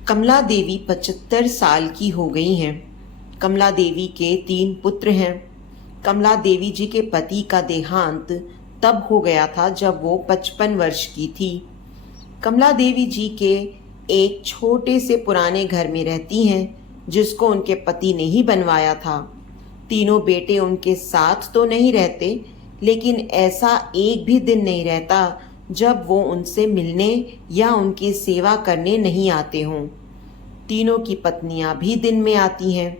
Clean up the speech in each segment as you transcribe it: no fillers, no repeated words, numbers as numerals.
कमला देवी 75 साल की हो गई हैं। कमला देवी के 3 पुत्र हैं। कमला देवी जी के पति का देहांत तब हो गया था जब वो 55 वर्ष की थी। कमला देवी जी के एक छोटे से पुराने घर में रहती हैं, जिसको उनके पति ने ही बनवाया था। तीनों बेटे उनके साथ तो नहीं रहते, लेकिन ऐसा एक भी दिन नहीं रहता जब वो उनसे मिलने या उनकी सेवा करने नहीं आते हों। तीनों की पत्नियां भी दिन में आती हैं,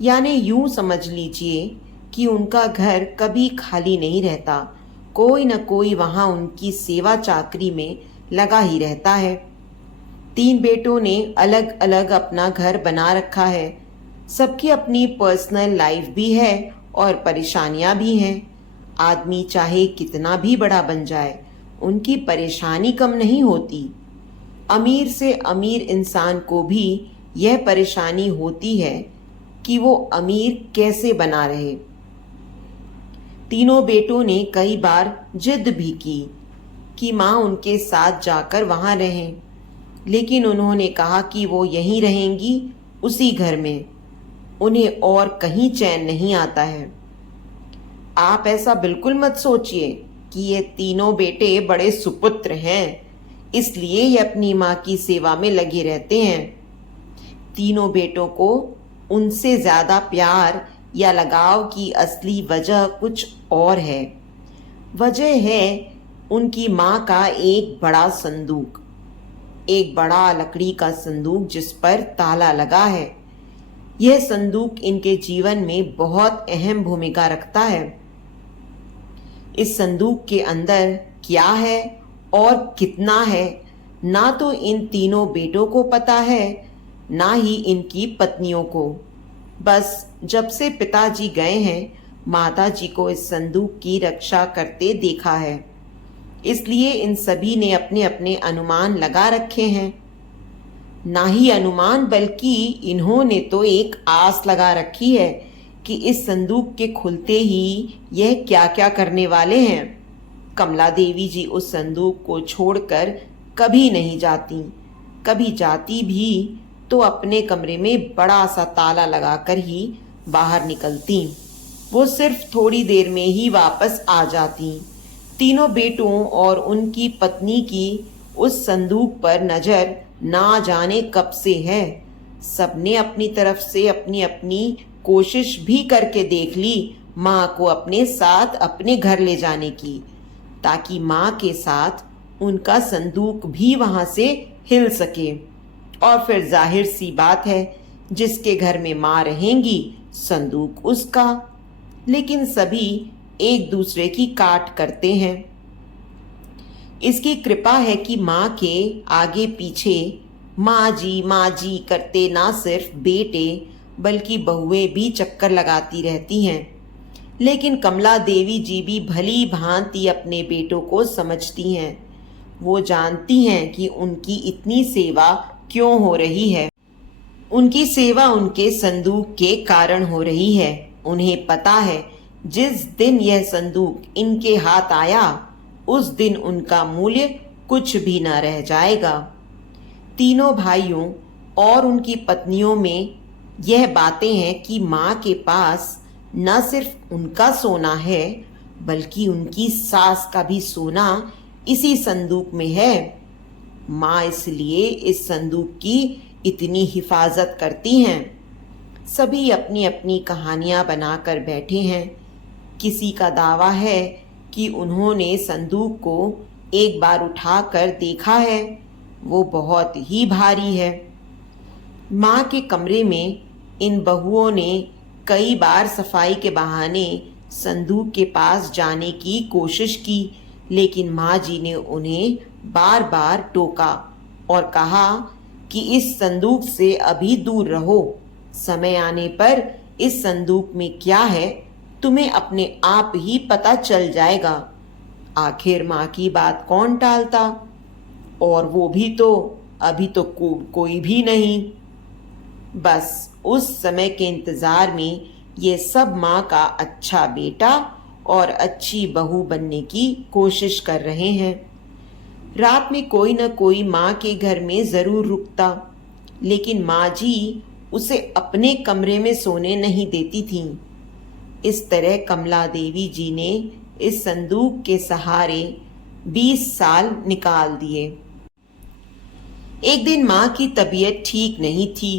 यानी यूं समझ लीजिए कि उनका घर कभी खाली नहीं रहता। कोई न कोई वहां उनकी सेवा चाकरी में लगा ही रहता है। 3 बेटों ने अलग अलग अपना घर बना रखा है। सबकी अपनी पर्सनल लाइफ भी है और परेशानियां भी हैं। आदमी चाहे कितना भी बड़ा बन जाए, उनकी परेशानी कम नहीं होती। अमीर से अमीर इंसान को भी यह परेशानी होती है कि वो अमीर कैसे बना रहे। तीनों बेटों ने कई बार जिद भी की कि माँ उनके साथ जाकर वहां रहें, लेकिन उन्होंने कहा कि वो यहीं रहेंगी, उसी घर में। उन्हें और कहीं चैन नहीं आता है। आप ऐसा बिल्कुल मत सोचिए कि ये तीनों बेटे बड़े सुपुत्र हैं, इसलिए ये अपनी माँ की सेवा में लगे रहते हैं। तीनों बेटों को उनसे ज्यादा प्यार या लगाव की असली वजह कुछ और है। वजह है उनकी माँ का एक बड़ा संदूक, एक बड़ा लकड़ी का संदूक जिस पर ताला लगा है। यह संदूक इनके जीवन में बहुत अहम भूमिका रखता है। इस संदूक के अंदर क्या है और कितना है, ना तो इन तीनों बेटों को पता है, ना ही इनकी पत्नियों को। बस जब से पिताजी गए हैं, माताजी को इस संदूक की रक्षा करते देखा है, इसलिए इन सभी ने अपने अपने अनुमान लगा रखे हैं। ना ही अनुमान, बल्कि इन्होंने तो एक आस लगा रखी है कि इस संदूक के खुलते ही यह क्या क्या करने वाले हैं। कमला देवी जी उस संदूक को छोड़कर कभी नहीं जाती। कभी जाती भी तो अपने कमरे में बड़ा सा ताला लगाकर ही बाहर निकलती। वो सिर्फ थोड़ी देर में ही वापस आ जाती। तीनों बेटों और उनकी पत्नी की उस संदूक पर नजर ना जाने कब से है। सबने अपनी तरफ से अपनी अपनी कोशिश भी करके देख ली माँ को अपने साथ अपने घर ले जाने की, ताकि माँ के साथ उनका संदूक भी वहां से हिल सके। और फिर जाहिर सी बात है, जिसके घर में माँ रहेंगी, संदूक उसका। लेकिन सभी एक दूसरे की काट करते हैं। इसकी कृपा है कि माँ के आगे पीछे माँ जी करते ना सिर्फ बेटे बल्कि बहुएं भी चक्कर लगाती रहती हैं। लेकिन कमला देवी जी भी भली भांति अपने बेटों को समझती हैं। वो जानती हैं कि उनकी इतनी सेवा क्यों हो रही है। उनकी सेवा उनके संदूक के कारण हो रही है। उन्हें पता है, जिस दिन यह संदूक इनके हाथ आया, उस दिन उनका मूल्य कुछ भी न रह जाएगा। तीनों भाइयों और उनकी पत्नियों में यह बातें हैं कि माँ के पास न सिर्फ उनका सोना है, बल्कि उनकी सास का भी सोना इसी संदूक में है। माँ इसलिए इस संदूक की इतनी हिफाजत करती हैं। सभी अपनी अपनी कहानियां बनाकर बैठे हैं। किसी का दावा है कि उन्होंने संदूक को एक बार उठाकर देखा है, वो बहुत ही भारी है। माँ के कमरे में इन बहुओं ने कई बार सफाई के बहाने संदूक के पास जाने की कोशिश की, लेकिन माँ जी ने उन्हें बार बार टोका और कहा कि इस संदूक से अभी दूर रहो। समय आने पर इस संदूक में क्या है, तुम्हें अपने आप ही पता चल जाएगा। आखिर माँ की बात कौन टालता, और वो भी तो अभी तो कोई भी नहीं। बस उस समय के इंतजार में ये सब माँ का अच्छा बेटा और अच्छी बहू बनने की कोशिश कर रहे हैं। रात में कोई न कोई माँ के घर में जरूर रुकता। लेकिन माँ जी उसे अपने कमरे में सोने नहीं देती थीं। इस तरह कमला देवी जी ने इस संदूक के सहारे 20 साल निकाल दिए। एक दिन माँ की तबीयत ठीक नहीं थी।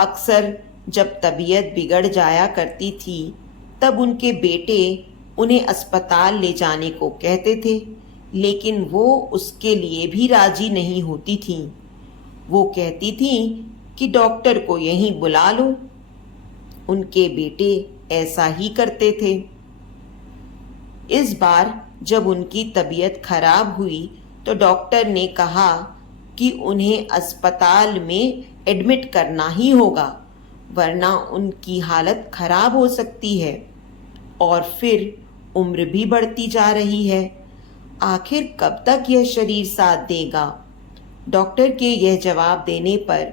अक्सर जब तबीयत बिगड़ जाया करती थी तब उनके बेटे उन्हें अस्पताल ले जाने को कहते थे, लेकिन वो उसके लिए भी राजी नहीं होती थीं। वो कहती थीं कि डॉक्टर को यहीं बुला लो। उनके बेटे ऐसा ही करते थे। इस बार जब उनकी तबीयत खराब हुई तो डॉक्टर ने कहा कि उन्हें अस्पताल में एडमिट करना ही होगा, वरना उनकी हालत खराब हो सकती है और फिर उम्र भी बढ़ती जा रही है। आखिर कब तक यह शरीर साथ देगा? डॉक्टर के यह जवाब देने पर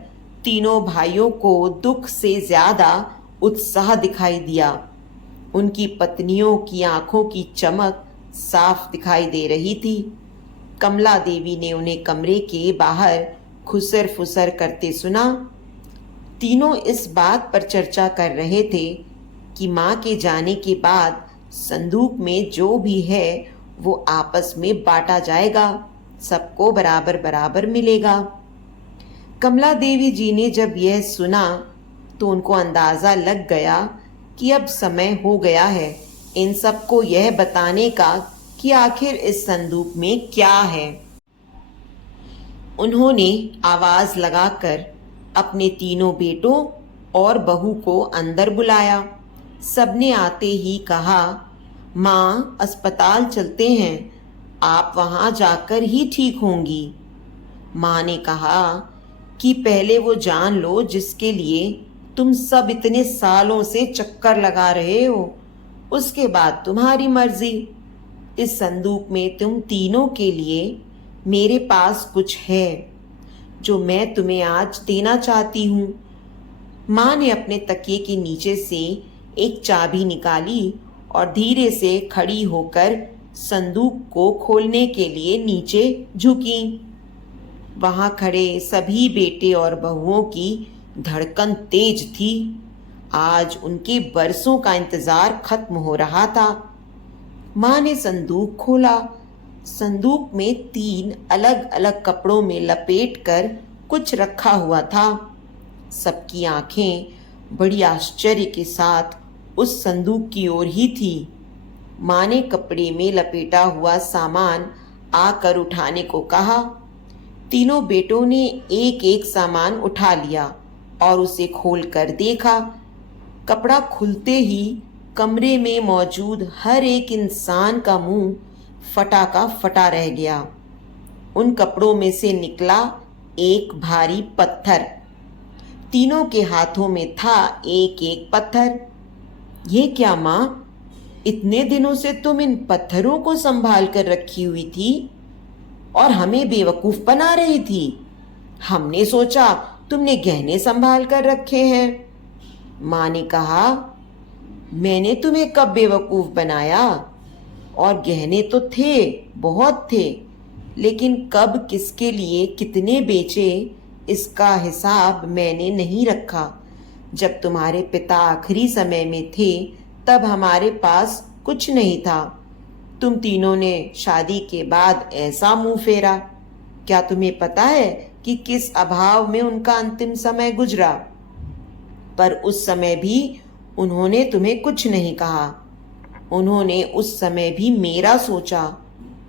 तीनों भाइयों को दुख से ज्यादा उत्साह दिखाई दिया। उनकी पत्नियों की आंखों की चमक साफ दिखाई दे रही थी। कमला देवी ने उन्हें कमरे के बाहर खुसर फुसर करते सुना। तीनों इस बात पर चर्चा कर रहे थे कि माँ के जाने के बाद संदूक में जो भी है वो आपस में बांटा जाएगा, सबको बराबर बराबर मिलेगा। कमला देवी जी ने जब यह सुना तो उनको अंदाजा लग गया कि अब समय हो गया है इन सबको यह बताने का कि आखिर इस संदूक में क्या है। उन्होंने आवाज लगाकर अपने तीनों बेटों और बहू को अंदर बुलाया। सबने आते ही कहा, माँ अस्पताल चलते हैं, आप वहां जाकर ही ठीक होंगी। माँ ने कहा कि पहले वो जान लो जिसके लिए तुम सब इतने सालों से चक्कर लगा रहे हो, उसके बाद तुम्हारी मर्जी। इस संदूक में तुम तीनों के लिए मेरे पास कुछ है जो मैं तुम्हें आज देना चाहती हूँ। माँ ने अपने तकिए के नीचे से एक चाबी निकाली और धीरे से खड़ी होकर संदूक को खोलने के लिए नीचे झुकी। वहां खड़े सभी बेटे और बहुओं की धड़कन तेज थी। आज उनके बरसों का इंतजार खत्म हो रहा था। माँ ने संदूक खोला। संदूक में 3 अलग अलग कपड़ों में लपेटकर कुछ रखा हुआ था। सबकी आंखें बड़ी आश्चर्य के साथ उस संदूक की ओर ही थी। माँ ने कपड़े में लपेटा हुआ सामान आकर उठाने को कहा। तीनों बेटों ने एक एक सामान उठा लिया और उसे खोलकर देखा। कपड़ा खुलते ही कमरे में मौजूद हर एक इंसान का मुंह फटा का फटा रह गया। उन कपड़ों में से निकला एक भारी पत्थर। तीनों के हाथों में था एक एक पत्थर। ये क्या माँ, इतने दिनों से तुम इन पत्थरों को संभाल कर रखी हुई थी और हमें बेवकूफ बना रही थी। हमने सोचा तुमने गहने संभाल कर रखे हैं। माँ ने कहा, मैंने तुम्हें कब बेवकूफ बनाया? और गहने तो थे, बहुत थे, लेकिन कब किसके लिए कितने बेचे इसका हिसाब मैंने नहीं रखा। जब तुम्हारे पिता आखिरी समय में थे तब हमारे पास कुछ नहीं था। तुम तीनों ने शादी के बाद ऐसा मुंह फेरा। क्या तुम्हें पता है कि किस अभाव में उनका अंतिम समय गुजरा? पर उस समय भी उन्होंने तुम्हें कुछ नहीं कहा। उन्होंने उस समय भी मेरा सोचा।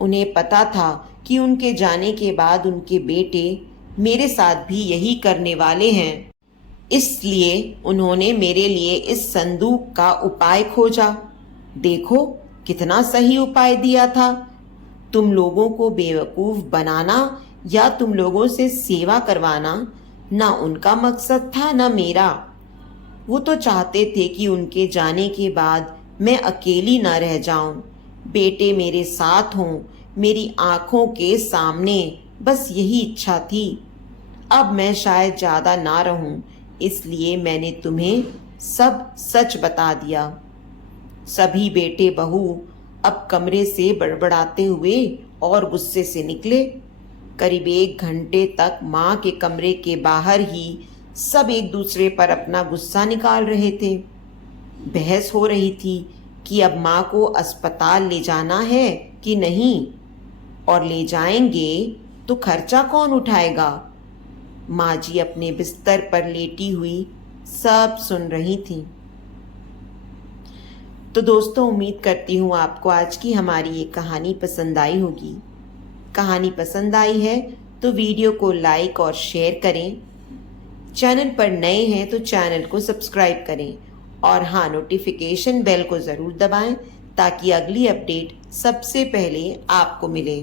उन्हें पता था कि उनके जाने के बाद उनके बेटे मेरे साथ भी यही करने वाले हैं। इसलिए उन्होंने मेरे लिए इस संदूक का उपाय खोजा। देखो कितना सही उपाय दिया था। तुम लोगों को बेवकूफ बनाना या तुम लोगों से सेवा करवाना ना उनका मकसद था ना मेरा। वो तो चाहते थे कि उनके जाने के बाद मैं अकेली ना रह जाऊं, बेटे मेरे साथ हों, मेरी आंखों के सामने, बस यही इच्छा थी। अब मैं शायद ज्यादा ना रहूं, इसलिए मैंने तुम्हें सब सच बता दिया। सभी बेटे बहू अब कमरे से बड़बड़ाते हुए और गुस्से से निकले। करीब 1 घंटे तक माँ के कमरे के बाहर ही सब एक दूसरे पर अपना गुस्सा निकाल रहे थे। बहस हो रही थी कि अब माँ को अस्पताल ले जाना है कि नहीं, और ले जाएंगे तो खर्चा कौन उठाएगा। माँ जी अपने बिस्तर पर लेटी हुई सब सुन रही थी। तो दोस्तों, उम्मीद करती हूँ आपको आज की हमारी ये कहानी पसंद आई होगी। कहानी पसंद आई है तो वीडियो को लाइक और शेयर करें। चैनल पर नए हैं तो चैनल को सब्सक्राइब करें और हाँ, नोटिफिकेशन बेल को ज़रूर दबाएं ताकि अगली अपडेट सबसे पहले आपको मिले।